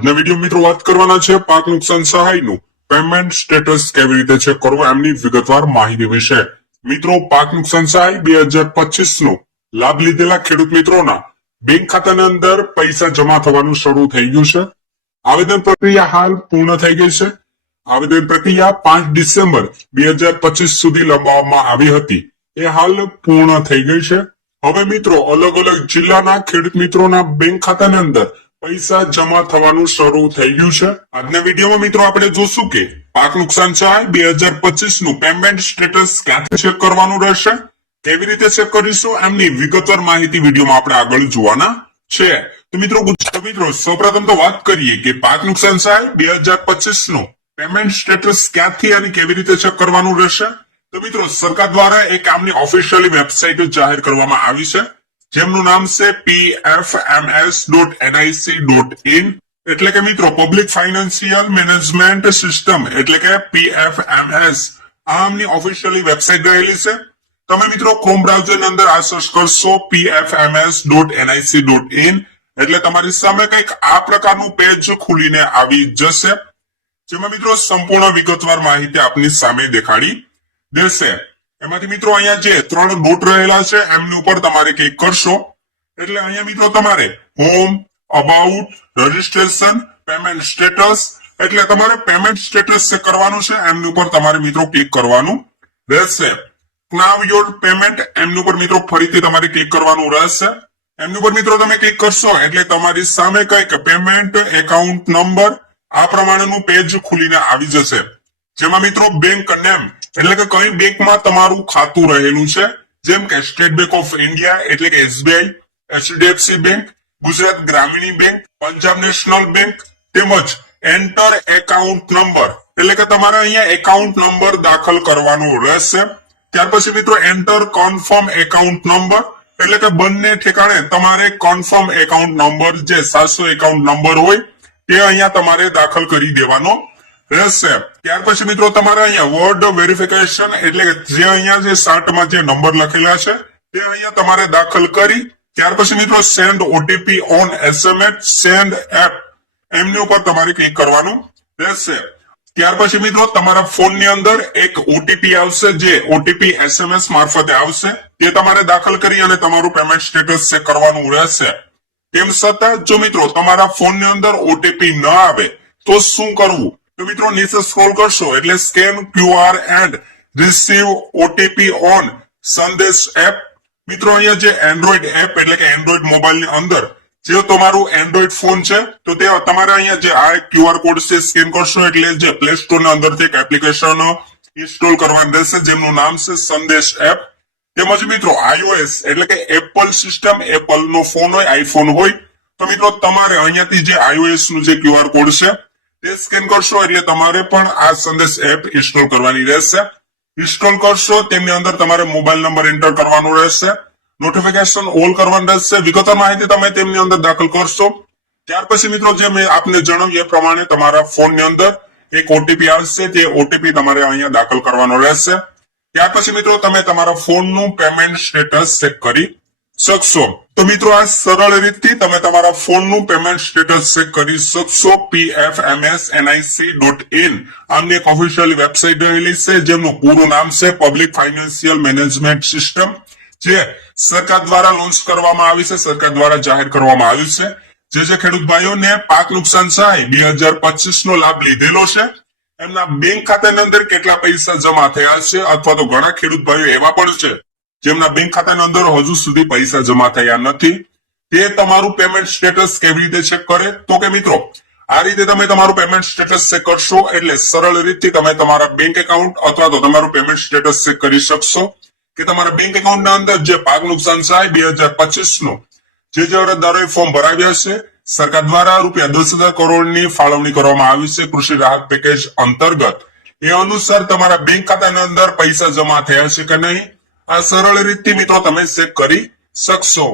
આજના વિડીયો મિત્રો વાત કરવાના છે પાક નુકસાન સહાયનું પેમેન્ટ સ્ટેટસ કેવી રીતે ચેક કરવું એમની વિગતવાર માહિતી વિશે। મિત્રો પાક નુકસાન સહાય 2025 નો લાભ લીધેલા ખેડૂત મિત્રોના બેંક ખાતાની અંદર પૈસા જમા થવાનું શરૂ થઈ ગયું છે। આવેદન પ્રક્રિયા હાલ પૂર્ણ થઈ ગઈ છે। આવેદન પ્રક્રિયા 5 ડિસેમ્બર 2025 સુધી લંબાવવામાં આવી હતી, એ હાલ પૂર્ણ થઈ ગઈ છે। હવે મિત્રો અલગ અલગ જિલ્લાના ખેડૂત મિત્રોના બેંક ખાતાની અંદર પૈસા જમા થવાનું શરૂ થઈ ગયું છે। આજના વિડીયોમાં મિત્રો આપણે જોશું કે પાક નુકસાન સહાય 2025 નું પેમેન્ટ સ્ટેટસ ક્યાંથી ચેક કરવાનું રહેશે, કેવી રીતે ચેક કરીશું એમની વિગતવાર માહિતી વિડીયોમાં આપણે આગળ જોવાના છે। તો મિત્રો સૌપ્રથમ તો વાત કરીએ કે પાક નુકસાન સહાય 2025 નું પેમેન્ટ સ્ટેટસ ક્યાંથી અને કેવી રીતે ચેક કરવાનું રહેશે। તો મિત્રો સરકાર દ્વારા એક આમની ઓફિશિયલી વેબસાઇટ જાહેર કરવામાં આવી છે, જેમનું નામ છે pfms.nic.in એટલે કે મિત્રો પબ્લિક ફાઇનાન્શિયલ મેનેજમેન્ટ સિસ્ટમ એટલે કે PFMS આમની ઓફિશિયલી વેબસાઇટ રહેલી છે। તમે મિત્રો ક્રોમ બ્રાઉઝરની અંદર આ સર્ચ કરશો pfms.nic.in એટલે તમારી સામે કંઈક આ પ્રકારનું પેજ ખુલીને આવી જશે, જેમાં મિત્રો સંપૂર્ણ વિગતવાર માહિતી આપની સામે દેખાડી દેશે। એમાંથી મિત્રો અહીંયા જે 3 ડોટ રહેલા છે એમની ઉપર તમારે ક્લિક કરશો એટલે અહીંયા મિત્રો તમારે home, about, registration, payment status એટલે તમારે પેમેન્ટ સ્ટેટસ ચેક કરવાનું છે, એમની ઉપર તમારે મિત્રો ક્લિક કરવાનું રહેશે। નાવ યોર પેમેન્ટ એમની ઉપર મિત્રો ફરીથી તમારે ક્લિક કરવાનું રહેશે। એમની ઉપર મિત્રો તમે ક્લિક કરશો એટલે તમારી સામે કંઈક પેમેન્ટ એકાઉન્ટ નંબર આ પ્રમાણેનું પેજ ખુલીને આવી જશે, જેમાં મિત્રો બેંક નેમ એટલે કે કઈ બેંકમાં તમારું ખાતું રહેલું છે, જેમ કે સ્ટેટ બેંક ઓફ ઇન્ડિયા એટલે કે SBI, HDFC બેંક, ગુજરાત ગ્રામીણ બેંક, પંજાબ નેશનલ બેંક તેમજ એન્ટર એકાઉન્ટ નંબર એટલે કે તમારે અહીંયા એકાઉન્ટ નંબર દાખલ કરવાનો રહેશે। ત્યાર પછી મિત્રો એન્ટર કન્ફર્મ એકાઉન્ટ નંબર એટલે કે બંને ઠેકાણે તમારે કન્ફર્મ એકાઉન્ટ નંબર જે 700 એકાઉન્ટ નંબર હોય તે અહીંયા તમારે દાખલ કરી દેવાનો રહેશે। ત્યાર પછી મિત્રો તમારે અહીંયા વર્ડ વેરિફિકેશન એટલે કે જે અહીંયા જે 60 માં જે નંબર લખેલા છે તે અહીંયા તમારે દાખલ કરી ત્યાર પછી મિત્રો send OTP on SMS send app એમની ઉપર તમારે ક્લિક કરવાનું રહેશે। ત્યાર પછી મિત્રો તમારા ફોનની અંદર એક ઓટીપી આવશે, જે ઓટીપી SMS મારફતે આવશે, તે તમારે દાખલ કરી અને તમારું પેમેન્ટ સ્ટેટસ ચેક કરવાનું રહેશે। તેમ છતાં જો મિત્રો તમારા ફોનની અંદર ઓટીપી ન આવે તો શું કરવું, તો મિત્રો નીચે સ્ક્રોલ કરશો એટલે scan QR and receive OTP on સંદેશ એપ મિત્રો અહીંયા જે એન્ડ્રોઇડ એપ એટલે કે એન્ડ્રોઇડ મોબાઈલની અંદર જે તમારું એન્ડ્રોઇડ ફોન છે તો તે તમારે અહીંયા જે આ QR કોડ છે સ્કેન કરશો એટલે જે પ્લે સ્ટોર ની અંદરથી એક એપ્લિકેશન ઇન્સ્ટોલ કરવાની રહેશે, જેમનું નામ છે સંદેશ એપ। તેમજ મિત્રો iOS એટલે કે એપલ સિસ્ટમ, એપલ નો ફોન હોય, આઈફોન હોય તો મિત્રો તમારે અહીંયાથી જે iOS નું જે QR કોડ છે તે સ્કેન કરશો એટલે તમારે પણ આ સંદેશ એપ ઇન્સ્ટોલ કરવાની રહેશે। ઇન્સ્ટોલ કરશો તેમની અંદર તમારે મોબાઈલ નંબર એન્ટર કરવાનો રહેશે, નોટિફિકેશન ઓલ કરવાનું રહેશે, વિગતવાર માહિતી તમે તેમની અંદર દાખલ કરશો। ત્યાર પછી મિત્રો જે મેં આપને જણાવ્યું એ પ્રમાણે તમારા ફોનની અંદર એક ઓટીપી આવશે, તે ઓટીપી તમારે અહીંયા દાખલ કરવાનો રહેશે। ત્યાર પછી મિત્રો તમે તમારા ફોનનું પેમેન્ટ સ્ટેટસ ચેક કરી શકશો। તો મિત્રો આ સરળ રીતથી તમે તમારા ફોનનું પેમેન્ટ સ્ટેટસ ચેક કરી શકશો। pfms.nic.in આમની એક ઓફિશિયલ વેબસાઇટ રહેલી છે, જેમનું પૂરું નામ છે પબ્લિક ફાઇનાન્શિયલ મેનેજમેન્ટ સિસ્ટમ, જે સરકાર દ્વારા લોન્ચ કરવામાં આવી છે, સરકાર દ્વારા જાહેર કરવામાં આવ્યું છે। જે ખેડૂત ભાઈઓને પાક નુકસાન સહાય 2025 નો લાભ લીધેલો છે એમના બેંક ખાતાની અંદર કેટલા પૈસા જમા થયા છે, અથવા તો ઘણા ખેડૂત ભાઈઓ એવા પણ છે જેમના બેંક ખાતાની અંદર હજુ સુધી પૈસા જમા થયા નથી, તે તમારું પેમેન્ટ સ્ટેટસ કેવી રીતે ચેક કરે, તો કે મિત્રો આ રીતે તમે તમારું પેમેન્ટ સ્ટેટસ ચેક કરશો એટલે સરળ રીતથી તમે તમારા બેંક એકાઉન્ટ અથવા તો તમારું પેમેન્ટ સ્ટેટસ ચેક કરી શકશો કે તમારા બેંક એકાઉન્ટના અંદર જે પાક નુકસાન સહાય 2025 નું જે અરજદારોએ ફોર્મ ભરાવ્યા છે, સરકાર દ્વારા ₹10,000 કરોડની ફાળવણી કરવામાં આવી છે કૃષિ રાહત પેકેજ અંતર્ગત, એ અનુસાર તમારા બેંક ખાતાની અંદર પૈસા જમા થયા છે કે નહીં, આ સરળ રીતથી મિત્રો તમે ચેક કરી શકશો।